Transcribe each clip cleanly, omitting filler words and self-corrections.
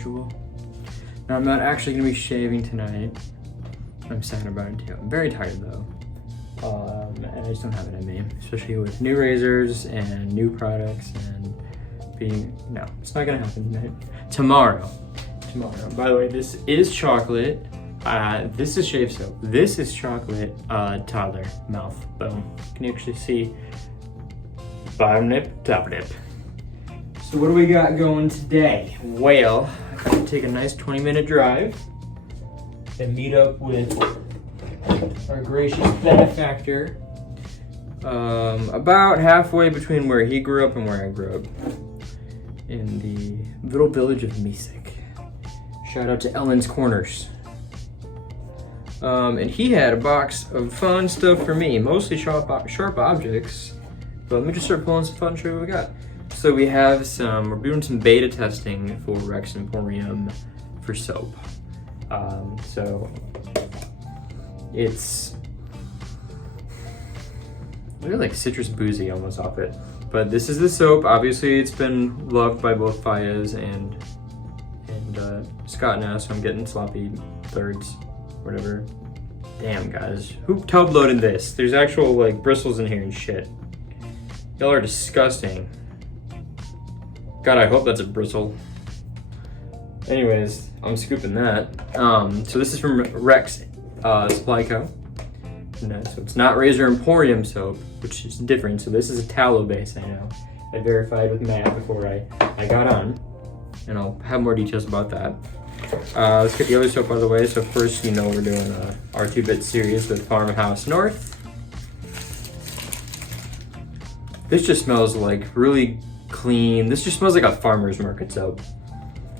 usual. Now, I'm not actually gonna be shaving tonight. I'm sad about it too. I'm very tired though. And I just don't have it in me, especially with new razors and new products and no, it's not gonna happen tonight. Tomorrow. By the way, this is chocolate. This is shave soap. This is chocolate toddler mouth. Boom. Can you actually see bottom lip, top lip? So what do we got going today? Well, I'm gonna take a nice 20-minute drive and meet up with our gracious benefactor about halfway between where he grew up and where I grew up, in the little village of Misek. Shout out to Ellen's Corners. And he had a box of fun stuff for me, mostly sharp objects, but let me just start pulling some fun and show you what we got. So we're doing some beta testing for Rex Emporium for soap. So it's really like citrus boozy almost off it. But this is the soap. Obviously, it's been loved by both Fayez and Scott now, so I'm getting sloppy thirds, whatever. Damn, guys. Who tub loaded this? There's actual like bristles in here and shit. Y'all are disgusting. God, I hope that's a bristle. Anyways, I'm scooping that. So this is from Rex Supply Co. No, so it's not Razor Emporium soap, which is different. So this is a tallow base, I know. I verified with Matt before I got on, and I'll have more details about that. Let's get the other soap out of the way. So first, we're doing our 2-bit series with Farmhouse North. This just smells like really clean. This just smells like a farmer's market soap.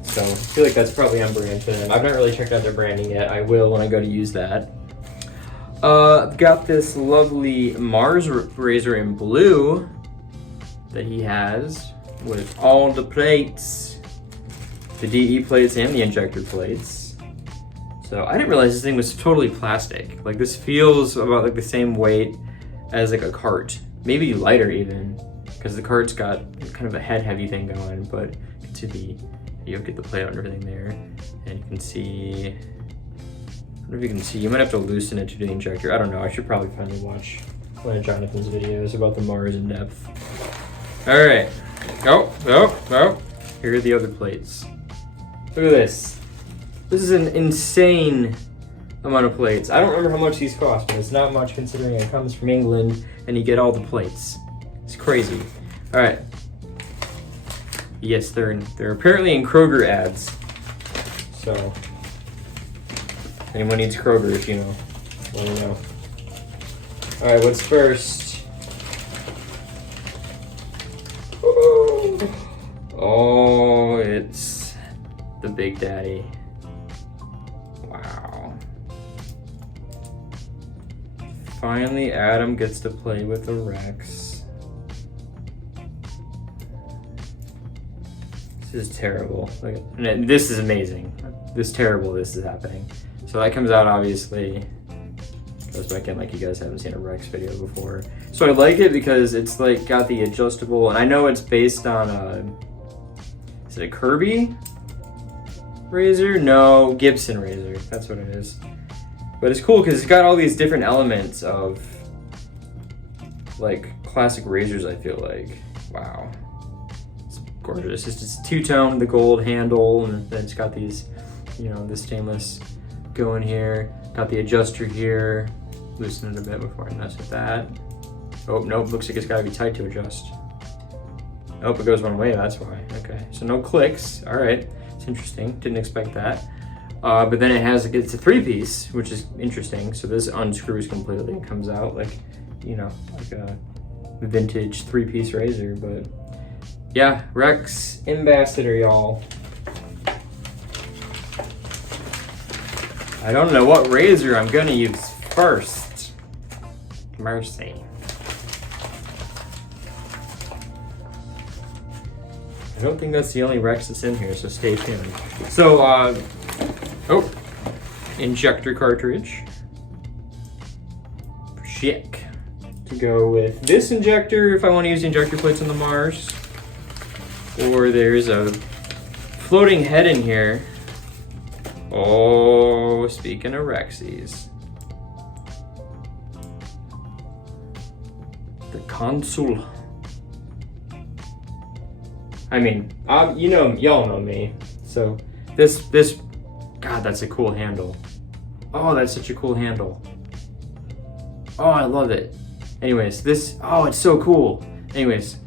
So I feel like that's probably on brand for them. I've not really checked out their branding yet. I will when I go to use that. I've got this lovely Mars razor in blue that he has with all the plates, the DE plates and the injector plates. So I didn't realize this thing was totally plastic. Like this feels about like the same weight as like a cart, maybe lighter even, because the cart's got kind of a head heavy thing going, but you can see you'll get the plate and everything there, and you can see. I don't know if you can see, you might have to loosen it to do the injector. I don't know, I should probably finally watch one of Jonathan's videos about the Mars in depth. All right, oh, here are the other plates. Look at this. This is an insane amount of plates. I don't remember how much these cost, but it's not much considering it comes from England and you get all the plates. It's crazy. All right. Yes, they're apparently in Kroger ads. So, if anyone needs Kroger's, let me know. All right, what's first? Oh, it's the Big Daddy. Wow. Finally, Adam gets to play with the Rex. This is terrible. This is amazing. This is happening. So that comes out, obviously, goes back in like you guys haven't seen a Rex video before. So I like it because it's like got the adjustable, and I know it's based on is it a Kirby razor? No, Gibson razor. That's what it is. But it's cool because it's got all these different elements of like classic razors, I feel like. Wow. It's gorgeous. It's just two-tone, the gold handle, and then it's got these, this stainless going here. Got the adjuster here. Loosen it a bit before I mess with that. Oh, nope, looks like it's gotta be tight to adjust. Oh, it goes one way, that's why. Okay, so no clicks. All right, it's interesting. Didn't expect that. But then it's a 3-piece, which is interesting. So this unscrews completely and comes out like, like a vintage 3-piece razor. But yeah, Rex Ambassador, y'all. I don't know what razor I'm gonna use first. Mercy. I don't think that's the only Rex that's in here, so stay tuned. So, injector cartridge. Chic. To go with this injector if I want to use the injector plates on the Mars. Or there's a floating head in here. Oh, speaking of Rexies. The console. I mean, y'all know me. So this, God, that's a cool handle. Oh, that's such a cool handle. Oh, I love it. Anyways, oh, it's so cool. Anyways,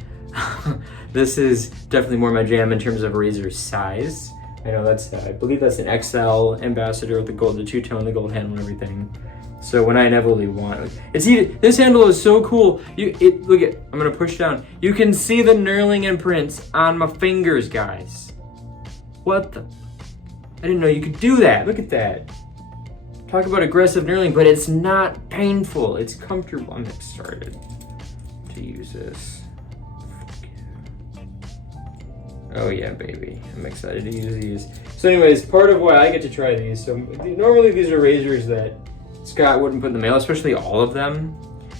this is definitely more my jam in terms of razor size. I know I believe that's an XL ambassador with the two-tone, the gold handle and everything. So when I inevitably want, this handle is so cool. Look at, I'm gonna push down. You can see the knurling imprints on my fingers, guys. What the? I didn't know you could do that. Look at that. Talk about aggressive knurling, but it's not painful. It's comfortable. I'm excited to use this. Oh yeah, baby. I'm excited to use these. So anyways, part of why I get to try these, so normally these are razors that Scott wouldn't put in the mail, especially all of them,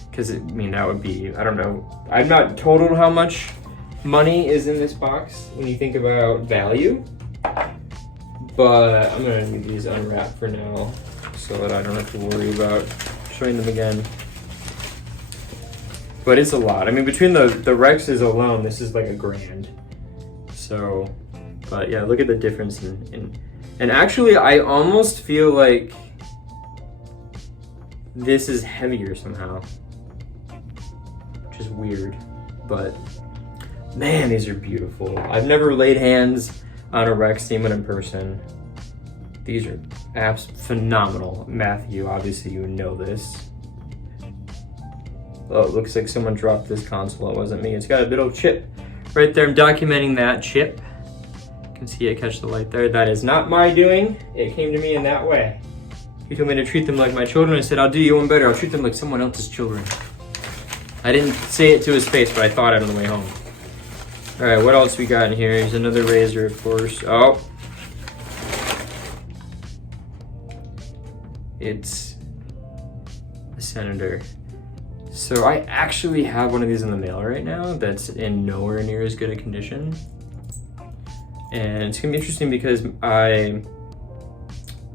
because that would be, I don't know. I'm not totaled how much money is in this box when you think about value, but I'm gonna leave these unwrapped for now so that I don't have to worry about showing them again. But it's a lot. I mean, between the Rexes alone, this is like $1,000. So, but yeah, look at the difference and actually I almost feel like this is heavier somehow, which is weird, but man, these are beautiful. I've never laid hands on a Rex Demon in person. These are phenomenal. Matthew, obviously you know this. Oh, it looks like someone dropped this console. It wasn't me. It's got a little chip right there. I'm documenting that chip. You can see it catch the light there. That is not my doing. It came to me in that way. He told me to treat them like my children. I said, I'll do you one better. I'll treat them like someone else's children. I didn't say it to his face, but I thought it on the way home. All right, what else we got in here? Here's another razor, of course. Oh. It's a Senator. So I actually have one of these in the mail right now that's in nowhere near as good a condition. And it's gonna be interesting because I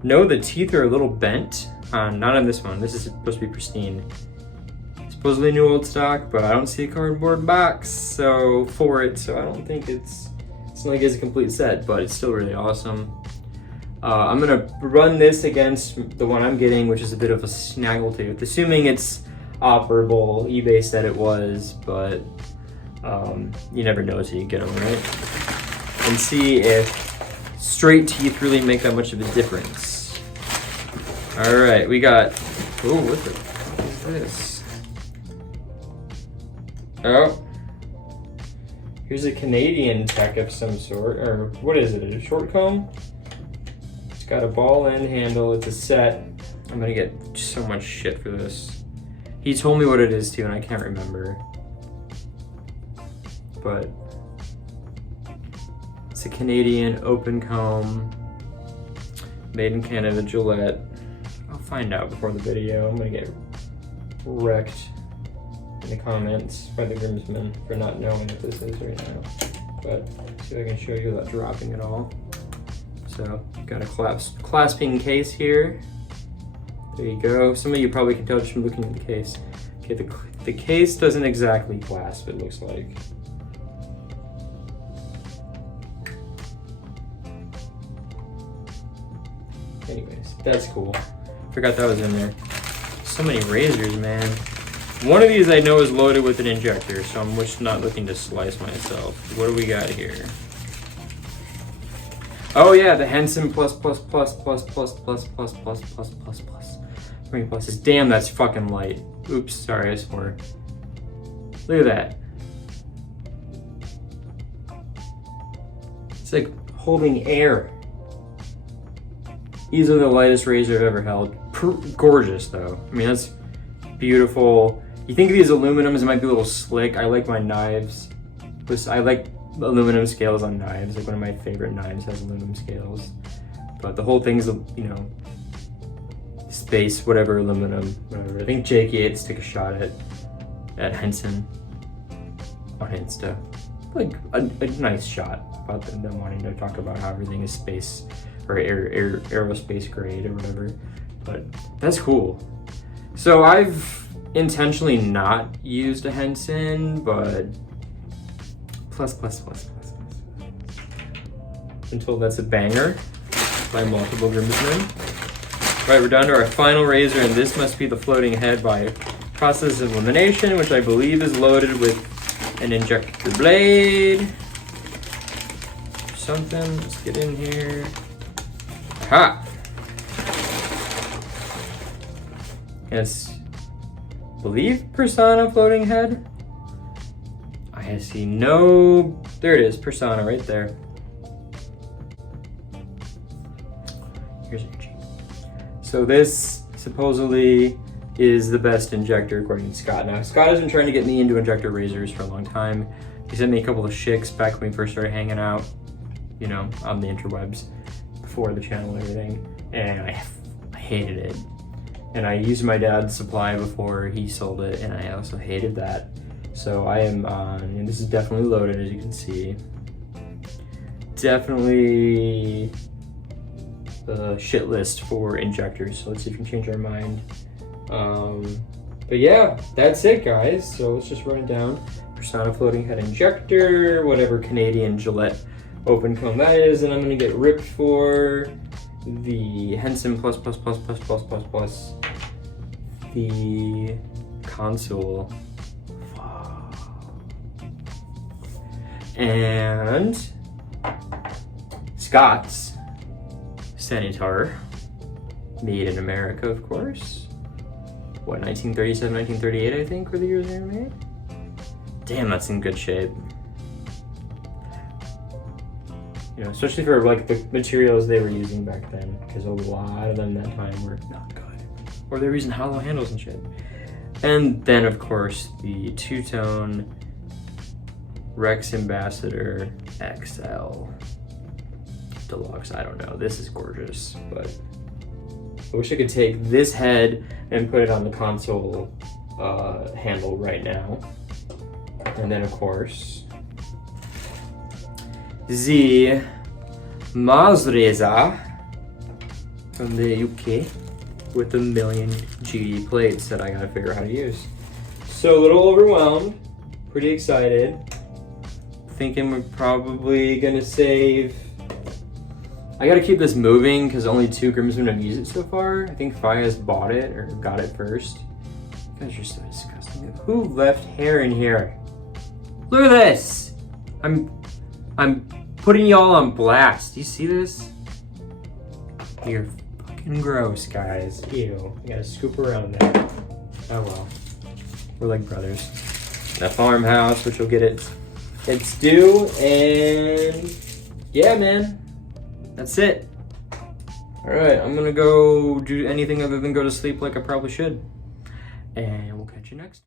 know the teeth are a little bent, not on this one. This is supposed to be pristine. Supposedly new old stock, but I don't see a cardboard box for it, so I don't think it's not like it's a complete set, but it's still really awesome. I'm gonna run this against the one I'm getting, which is a bit of a snaggletooth, assuming it's operable. eBay said it was, but you never know until you get them, right? And see if straight teeth really make that much of a difference. All right, we got, oh, what the fuck is this? Oh, here's a Canadian tech of some sort, or what is it, a short comb? It's got a ball end handle, it's a set. I'm gonna get so much shit for this. He told me what it is too, and I can't remember. But it's a Canadian open comb, made in Canada, Gillette. I'll find out before the video. I'm gonna get wrecked in the comments by the groomsmen for not knowing what this is right now. But see if I can show you without dropping it all. So got a clasping case here. There you go. Some of you probably can tell just from looking at the case. Okay, the case doesn't exactly clasp, it looks like. Anyways, that's cool. Forgot that was in there. So many razors, man. One of these I know is loaded with an injector, so I'm just not looking to slice myself. What do we got here? Oh yeah, the Henson plus. Ring pluses. Damn, that's fucking light. Oops, sorry, I swore. Look at that. It's like holding air. Easily the lightest razor I've ever held. Gorgeous though. I mean, that's beautiful. You think of these aluminums, it might be a little slick. I like my knives. I like aluminum scales on knives. Like one of my favorite knives has aluminum scales. But the whole thing's, you know, space, whatever, aluminum, whatever. I think Jake Yates took a shot at Henson on Insta. Like a nice shot. about them wanting to talk about how everything is space or aerospace grade or whatever. But that's cool. So I've intentionally not used a Henson, but plus. Until that's a banger by multiple GroomsMen. Right, we're down to our final razor, and this must be the floating head by process of elimination, which I believe is loaded with an injector blade. Something, let's get in here. Aha! Yes, believe PERSONNA floating head. I see no, there it is, PERSONNA right there. Here's your cheek. So this supposedly is the best injector according to Scott. Now Scott has been trying to get me into injector razors for a long time. He sent me a couple of shicks back when we first started hanging out, you know, on the interwebs before the channel and everything, and I hated it. And I used my dad's supply before he sold it, and I also hated that. So I am on, and this is definitely loaded, as you can see. Definitely the shit list for injectors. So let's see if we can change our mind. But yeah, that's it, guys. So let's just run it down. PERSONNA floating head injector, whatever Canadian Gillette open comb that is, and I'm gonna get ripped for the Henson plus the console. And Scott's Sanitar, made in America, of course. What, 1937, 1938, I think, were the years they were made? Damn, that's in good shape. You know, especially for like the materials they were using back then, because a lot of them that time were not good. Or they were using hollow handles and shit. And then, of course, the two-tone Rex Ambassador XL Deluxe. I don't know, this is gorgeous, but I wish I could take this head and put it on the console handle right now. And then, of course, the Mazreza from the UK with a million GD plates that I gotta figure out how to use. So a little overwhelmed, pretty excited. Thinking we're probably gonna save. I gotta keep this moving because only 2 GroomsMen have used it so far. I think Faya's bought it or got it first. You guys are so disgusting. Who left hair in here? Look at this! I'm putting y'all on blast. Do you see this? You're fucking gross, guys. Ew. I gotta scoop around there. Oh well. We're like brothers. The farmhouse, which will get its due, and yeah, man. That's it. Alright, I'm gonna go do anything other than go to sleep like I probably should. And we'll catch you next.